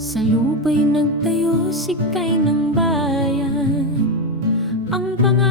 Sa lupa'y nagtayo si Kay ng bayan. Ang pangalan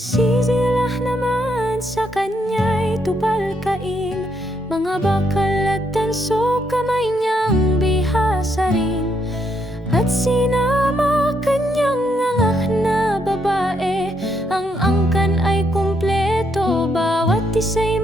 Sisilah naman sa kanya'y tubalkain Mga bakal at tanso kamay niyang bihasa rin. At sinama kanyang angah na babae. Ang angkan ay kumpleto bawat isa'y